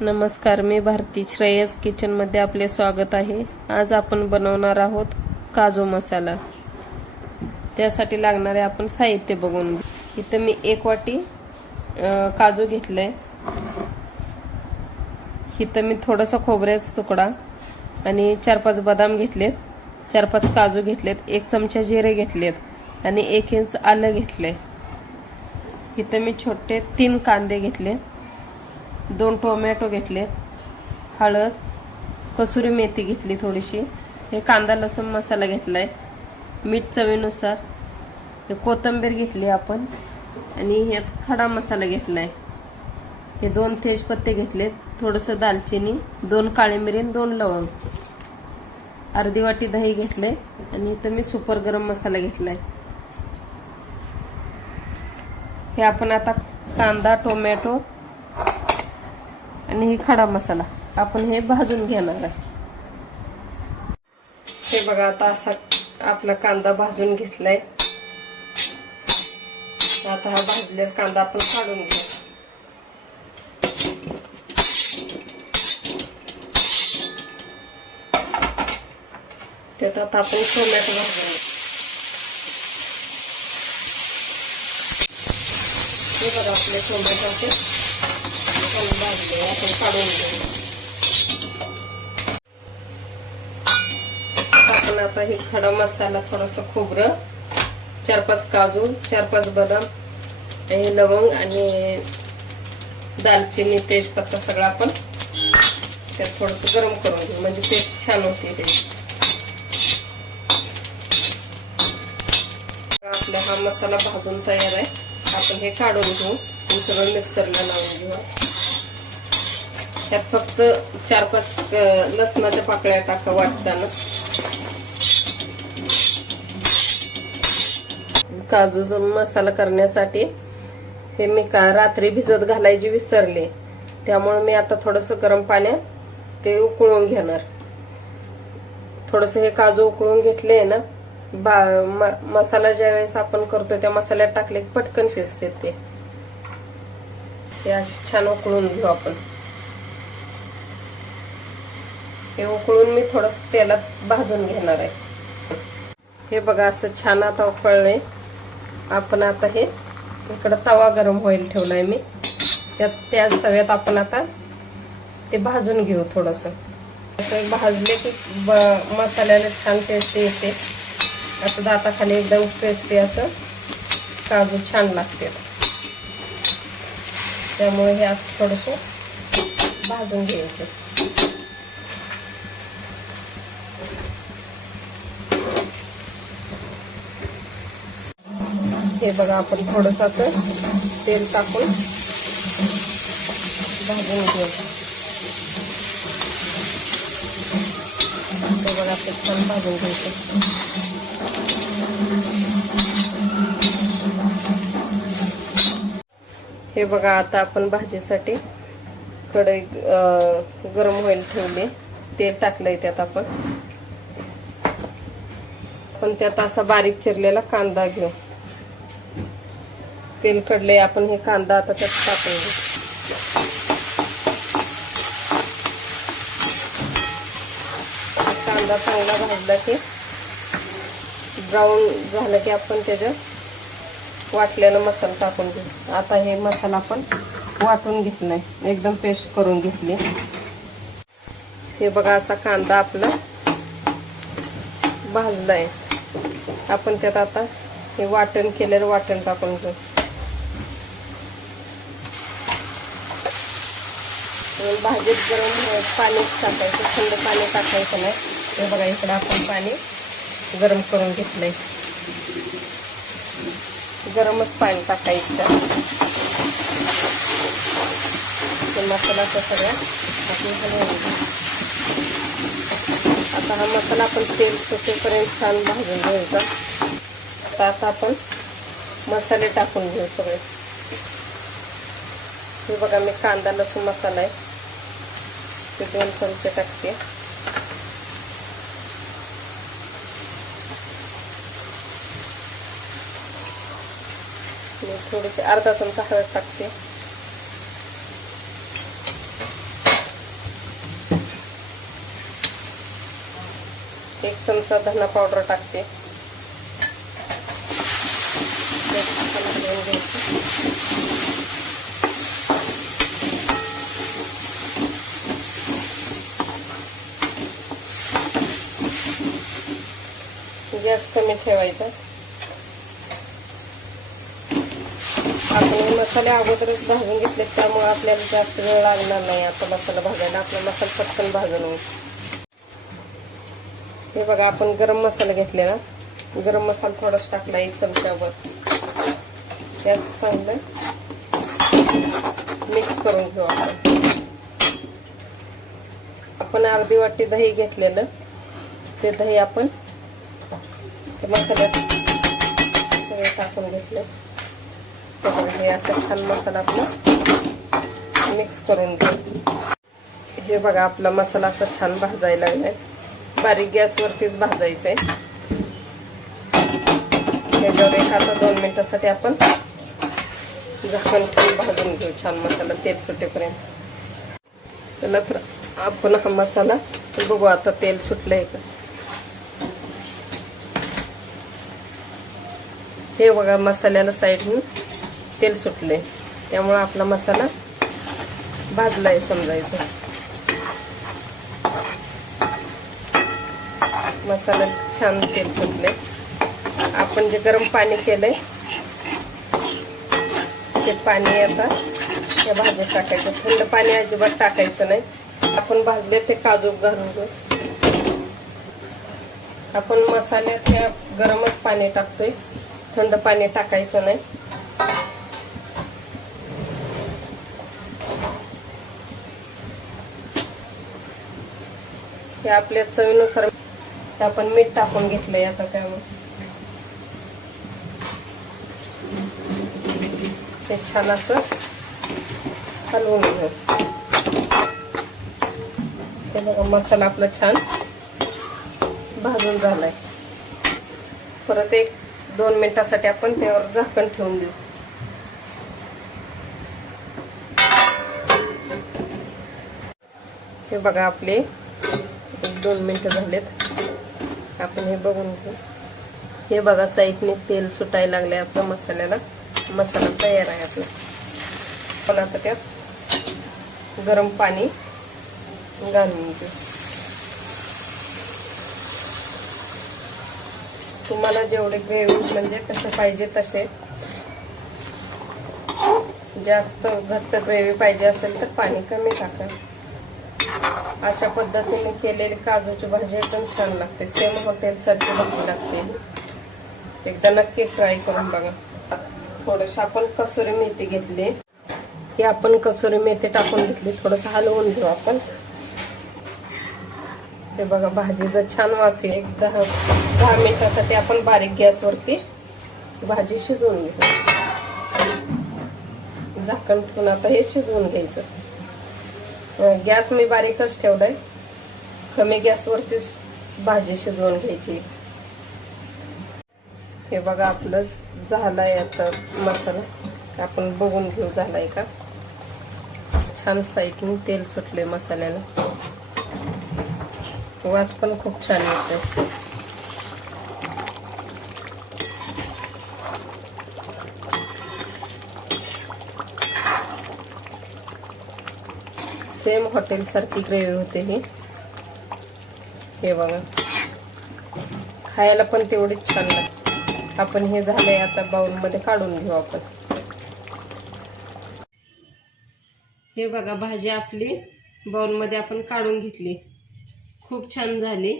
नमस्कार मी भारती श्रेयस किचनमध्ये आपले स्वागत आहे. आज आपण बनवणार आहोत काजू मसाला. त्यासाठी लागणारे आपण साहित्य बघून घेऊ. इथं मी एक वाटी काजू काजू आहे इथं मी थोडंसं खोबऱ्याचा तुकडा आणि चार पाच बदाम घेतलेत. चार पाच काजू घेतलेत एक चमचा जिरे घेतलेत आणि एक इंच आलं घेतलंय. इथं मी छोटे तीन कांदे घेतले दोन टोमॅटो घेतलेत हळद कसुरी मेथी घेतली थोडीशी हे कांदा लसूण मसाला घेतलाय मीठ चवीनुसार हे कोथिंबीर घेतली आपण आणि हे खडा मसाला घेतलाय. हे दोन तेजपत्ते घेतलेत थोडंसं दालचिनी दोन काळी मिरी दोन लवंग. अर्धी वाटी दही घेतलंय आणि इथं मी सुपर गरम मसाला घेतलाय. हे आपण आता कांदा टोमॅटो आणि हे खडा मसाला. आपण हे भाजून घेणार आहे. हे बघा आता असा आपला कांदा भाजून घेतलाय. आता हा भाजलेला कांदा आपण काढून घेऊ. त्यात आता आपण टोमॅटो भाजून हे बघा आपले टोमॅटोचे भाजले आपण काढून घेऊ आपण आता हे खडा मसाला थोडस खोबरं चार पाच काजू चार पाच बदाम आणि लवंग आणि दालचिनी तेजपत्ता सगळं आपण त्यात थोडस गरम करून घेऊ. म्हणजे टेस्ट छान होते त्याची आपला हा मसाला भाजून तयार आहे. आपण हे काढून घेऊ. सगळं मिक्सरला लावून घेऊ. त्यात फक्त चार पाच लसणाच्या पाकळ्या टाका वाटताना. काजूचा मसाला करण्यासाठी हे मी का रात्री भिजत घालायची विसरले. त्यामुळे मी आता थोडस गरम पाण्यात ते उकळून घेणार. थोडस हे काजू उकळून घेतले ना बा मसाला ज्या वेळेस आपण करतो त्या मसाल्यात टाकले की पटकन शिजते ते असे छान उकळून घेऊ आपण. हे उकळून मी थोडस तेलात भाजून घेणार आहे. हे बघा असं छान आता उकळले आपण आता हे इकडं तवा गरम होईल ठेवलाय मी. त्यात त्याच तव्यात आपण आता ते भाजून घेऊ थोडस. भाजले की ब- मसाल्याला छान टेस्ट येते. असं दाताखाली एकदम क्रिस्पी असं काजू छान लागते. त्यामुळे हे असं थोडस भाजून घ्यायचं. हे बघा आपण थोडस असं तेल टाकून भाजून घेऊ हे बघा ते छान भाजून घ्यायचं हे बघा आता आपण भाजीसाठी कढई गरम होईल ठेवली. तेल टाकलंय त्यात आपण. पण त्यात असा बारीक चिरलेला कांदा घेऊ. तेल कडले आपण हे कांदा आता त्यात टाकून घेऊ कांदा चांगला भाजला की ब्राऊन झालं की आपण त्याच्यात वाटलेला मसाला टाकून घेऊ. आता हे मसाला आपण वाटून घेतलाय. एकदम पेस्ट करून घेतली. हे बघा असा कांदा आपला भाजलाय. आपण त्यात आता हे वाटण केलेलं वाटण टाकून घेऊ. भाजीत गरम पाणी टाकायचं थंड पाणी टाकायचं नाही. हे बघा इकडं आपण पाणी गरम करून घेतलंय. गरमच पाणी टाकायचं. मसाला सगळ्या आता हा मसाला आपण तेल सुटेपर्यंत छान भाजून घ्यायचा. आता आता आपण मसाले टाकून घेऊ सगळे. हे बघा मी कांदा लसूण मसाला आहे. ते दोन चमचे टाकते. थोडेसे अर्धा चमचा हळद टाकते. एक चमचा धना पावडर टाकते. ठेवायचं. आपण मसाले अगोदरच भाजून घेतले त्यामुळे आपल्याला जास्त वेळ लागणार नाही. आता मसाला भाजायला आपला मसाला पटकन भाजून होईल हे बघा आपण गरम मसाला घेतलेला. गरम मसाला थोडाच टाकला एक चमच्यावर त्यात चांगलं मिक्स करून घेऊ आपण. आपण अर्धी वाटी दही घेतलेलं. ते दही आपण तर मसाल्यात सगळे टाकून घेतलं त्याच्यात हे असं छान मसाला आपला मिक्स करून घेऊ हे बघा आपला मसाला असा छान भाजायला लागलाय बारीक गॅसवरतीच भाजायचंय त्याच्यावर एक आता दोन मिनिटासाठी आपण झाकण ठेवून भाजून घेऊ छान मसाला तेल सुटेपर्यंत चला तर आपण हा मसाला बघू आता तेल सुटलंय का हे बघा मसाल्याला साईडून तेल सुटले. त्यामुळं आपला मसाला भाजला आहे समजायचं. मसाला छान तेल सुटले. आपण जे गरम पाणी केलंय ते पाणी आता या भाज्या टाकायचं. थंड पाणी अजिबात टाकायचं नाही. आपण भाजले ते काजू घालून. घेऊ आपण मसाल्यात ह्या गरमच पाणी टाकतोय. थंड पाणी टाकायचं नाही. हे आपल्या चवीनुसार आपण मीठ टाकून घेतलंय आता त्यामुळे ते छान असं हलवून घेऊ. बघा मसाला आपला छान भाजून झालाय. परत एक दोन मिनिटासाठी आपण त्यावर झाकण ठेवून देऊ. हे बघा आपले एक दोन मिनिटं झालेत. आपण हे बघून घेऊ. हे बघा साईडने तेल सुटायला लागले आपल्या मसाल्याला. मसाला तयार आहे आपला. पण आता त्यात गरम पाणी घालून घेऊ. तुम्हाला जेवढे ग्रेव्ही म्हणजे कसे पाहिजे तसे. जास्त घट्ट ग्रेव्ही पाहिजे असेल तर पाणी कमी टाका. अशा पद्धतीने केलेली काजूची भाजी एकदम छान लागते. सेम हॉटेल सारखी भाजी लागते. एकदा नक्की फ्राय करून बघा. थोडस आपण कसुरी मेथी घेतली. ही आपण कसुरी मेथी टाकून घेतली. थोडस हलवून घेऊ आपण. हे बघा भाजीचा छान वास आहे. एक दहा दहा मिनिटासाठी आपण बारीक गॅसवरती भाजी शिजवून घेऊ. झाकण ठेवून आता हे शिजवून घ्यायचं. गॅस मी बारीकच ठेवलाय. कमी गॅसवरती भाजी शिजवून घ्यायची. हे बघा आपलं झालाय आता मसाला. आपण बघून घेऊ झालाय का? छान साईडून तेल सुटले मसाल्याला. वास पण खूप छान येतोय. सेम हॉटेल सारखी ग्रेव्ही होते ही. हे बघा. खायला पण तेवढीच छान लागते. आपण हे झालंय आता बाउलमध्ये काढून घेऊ आपण. हे बघा भाजी आपली बाउलमध्ये आपण काढून घेतली. खूप छान झाली.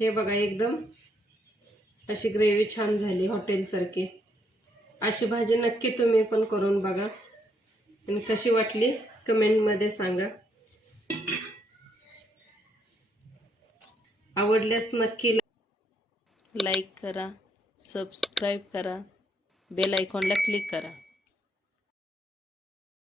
हे बघा एकदम अशी ग्रेव्ही छान झाली हॉटेलसारखी. अशी भाजी नक्की तुम्ही पण करून बघा. आणि कशी वाटली कमेंटमध्ये सांगा. आवडल्यास नक्की लाईक करा सबस्क्राईब करा बेल आयकॉनला क्लिक करा.